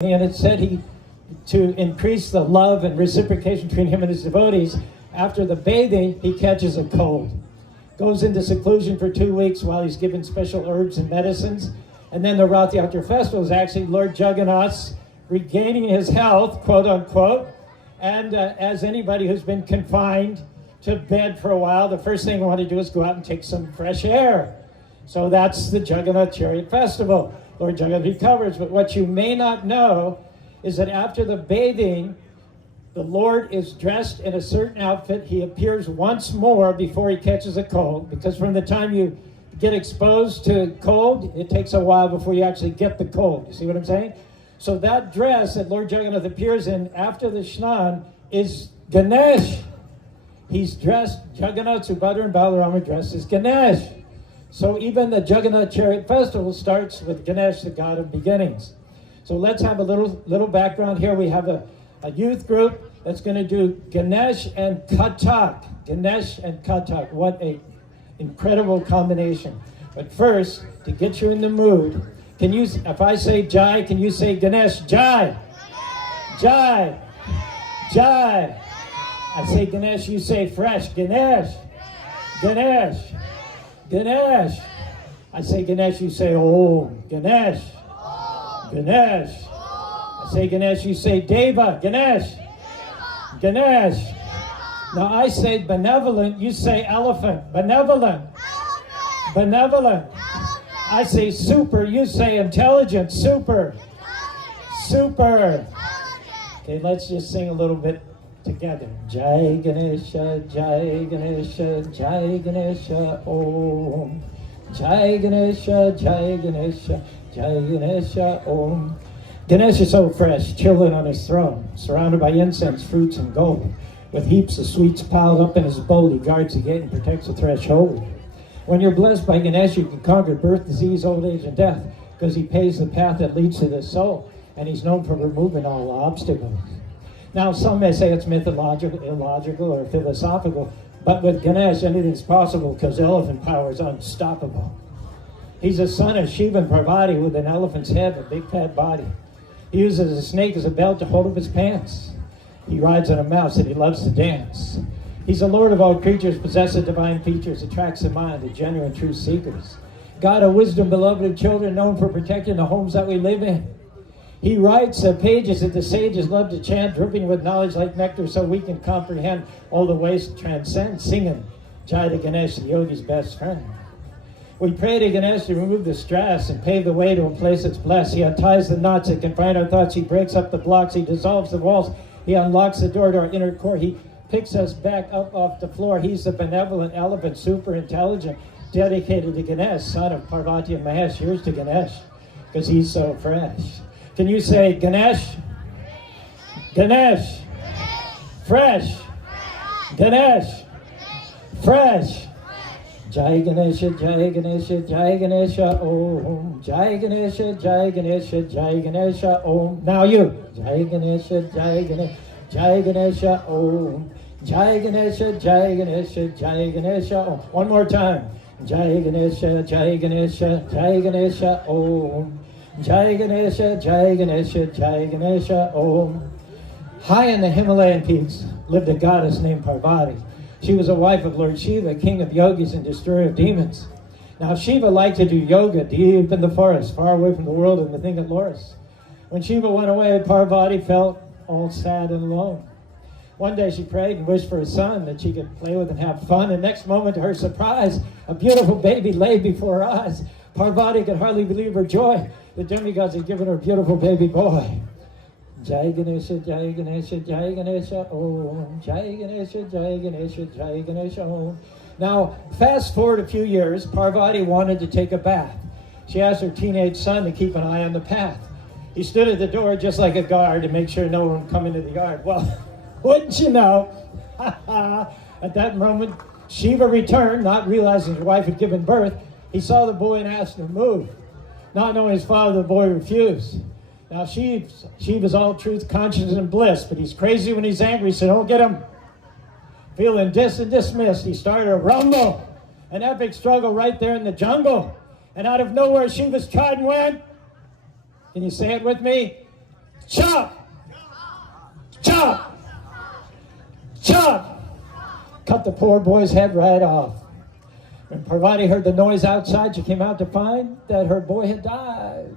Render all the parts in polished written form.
And it said to increase the love and reciprocation between him and his devotees, after the bathing, he catches a cold. Goes into seclusion for 2 weeks while he's given special herbs and medicines. And then the Rathayatra festival is actually Lord Jagannath's regaining his health, quote unquote. And as anybody who's been confined to bed for a while, the first thing I want to do is go out and take some fresh air. So that's the Jagannath Chariot Festival. Lord Jagannath recovers. But what you may not know is that after the bathing, the Lord is dressed in a certain outfit. He appears once more before he catches a cold, because from the time you get exposed to cold, it takes a while before you actually get the cold. You see what I'm saying? So that dress that Lord Jagannath appears in after the Shnan is Ganesh. He's dressed, Jagannath, Subhadra, and Balarama dressed as Ganesh. So even the Jagannath Chariot Festival starts with Ganesh, the god of beginnings. So let's have a little background here. We have a youth group that's going to do Ganesh and Kathak. Ganesh and Kathak. What a incredible combination. But first, to get you in the mood, can you, if I say Jai, can you say Ganesh? Jai! Jai! Jai! I say Ganesh, you say fresh. Ganesh! Ganesh! Ganesh! I say Ganesh, you say Om. Ganesh! Ganesh! I say Ganesh, you say Deva. Ganesh! Ganesh! Now I say benevolent, you say elephant. Benevolent! Benevolent! I say super, you say intelligent. Super! Super! Okay, let's just sing a little bit together. Jai Ganesha, Jai Ganesha, Jai Ganesha, Om. Jai Ganesha, Jai Ganesha, Jai Ganesha, Om. Ganesh is so fresh, chilling on his throne, surrounded by incense, fruits, and gold. With heaps of sweets piled up in his bowl, he guards the gate and protects the threshold. When you're blessed by Ganesh, you can conquer birth, disease, old age, and death, because he paves the path that leads to the soul, and he's known for removing all obstacles. Now, some may say it's mythological, illogical, or philosophical, but with Ganesh, anything's possible because elephant power is unstoppable. He's a son of Shiva and Parvati with an elephant's head and a big fat body. He uses a snake as a belt to hold up his pants. He rides on a mouse and he loves to dance. He's the Lord of all creatures, possesses divine features, attracts the mind of genuine true seekers. God of wisdom, beloved of children, known for protecting the homes that we live in. He writes pages that the sages love to chant, dripping with knowledge like nectar, so we can comprehend all the ways to transcend, singing Jai to Ganesh, the yogi's best friend. We pray to Ganesh to remove the stress and pave the way to a place that's blessed. He unties the knots that confine our thoughts. He breaks up the blocks. He dissolves the walls. He unlocks the door to our inner core. He picks us back up off the floor. He's the benevolent elephant, super intelligent, dedicated to Ganesh, son of Parvati and Mahesh. Here's to Ganesh, because he's so fresh. Can you say Ganesh? Ganesh. Fresh. Ganesh. Fresh. Jai Ganesha, Jai Ganesha, Jai Ganesha, Om. Jai Ganesha, Jai Ganesha, Jai Ganesha, Om. Now you. Jai Ganesha, Jai Ganesha, Jai Ganesha, Om. Jai Ganesha, Jai Ganesha, Jai Ganesha, Om. One more time. Jai Ganesha, Jai Ganesha, Jai Ganesha, Om. Jai Ganesha, Jai Ganesha, Jai Ganesha, Om. High in the Himalayan peaks lived a goddess named Parvati. She was a wife of Lord Shiva, king of yogis and destroyer of demons. Now Shiva liked to do yoga deep in the forest, far away from the world and the thing at Loris. When Shiva went away, Parvati felt all sad and alone. One day she prayed and wished for a son that she could play with and have fun. And next moment, to her surprise, a beautiful baby lay before her eyes. Parvati could hardly believe her joy. The demigods had given her a beautiful baby boy. Jai Ganesha, Jai Ganesha, Jai Ganesha, Om. Jai Ganesha, Jai Ganesha, Jai Ganesha, Om. Now, fast forward a few years, Parvati wanted to take a bath. She asked her teenage son to keep an eye on the path. He stood at the door just like a guard to make sure no one would come into the yard. Well, wouldn't you know, at that moment, Shiva returned, not realizing his wife had given birth. He saw the boy and asked him to move. Not knowing his father, the boy refused. Now, Shiva's all truth, conscience, and bliss, but he's crazy when he's angry, so don't get him. Feeling dismissed, he started a rumble, an epic struggle right there in the jungle. And out of nowhere, Shiva's trident went. Can you say it with me? chop, chop, chop. Cut the poor boy's head right off. When Parvati heard the noise outside, she came out to find that her boy had died.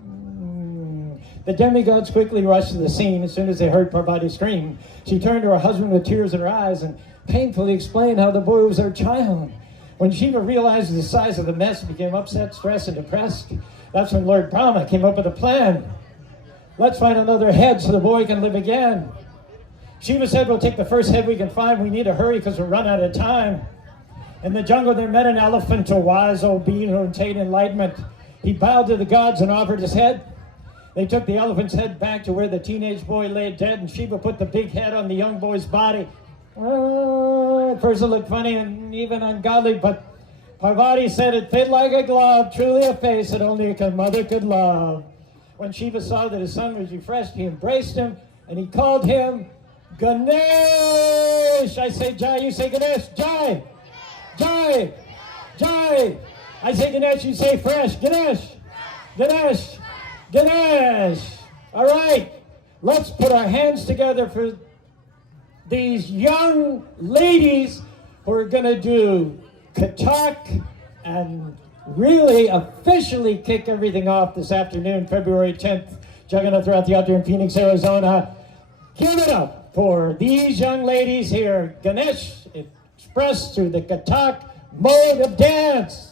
The demigods quickly rushed to the scene as soon as they heard Parvati scream. She turned to her husband with tears in her eyes and painfully explained how the boy was her child. When Shiva realized the size of the mess, he became upset, stressed, and depressed. That's when Lord Brahma came up with a plan. Let's find another head so the boy can live again. Shiva said, we'll take the first head we can find. We need to hurry because we'll run out of time. In the jungle, there met an elephant, a wise old being who attained enlightenment. He bowed to the gods and offered his head. They took the elephant's head back to where the teenage boy lay dead, and Shiva put the big head on the young boy's body. At first it looked funny and even ungodly, but Parvati said it fit like a glove, truly a face that only a mother could love. When Shiva saw that his son was refreshed, he embraced him, and he called him Ganesh. I say Jai, you say Ganesh. Jai, Jai, Jai. I say Ganesh, you say fresh. Ganesh, Ganesh, Ganesh. All right, let's put our hands together for these young ladies who are going to do Kathak and really officially kick everything off this afternoon, February 10th, Jagannath Rathayatra in Phoenix, Arizona. Give it up for these young ladies here. Ganesh expressed through the Kathak mode of dance.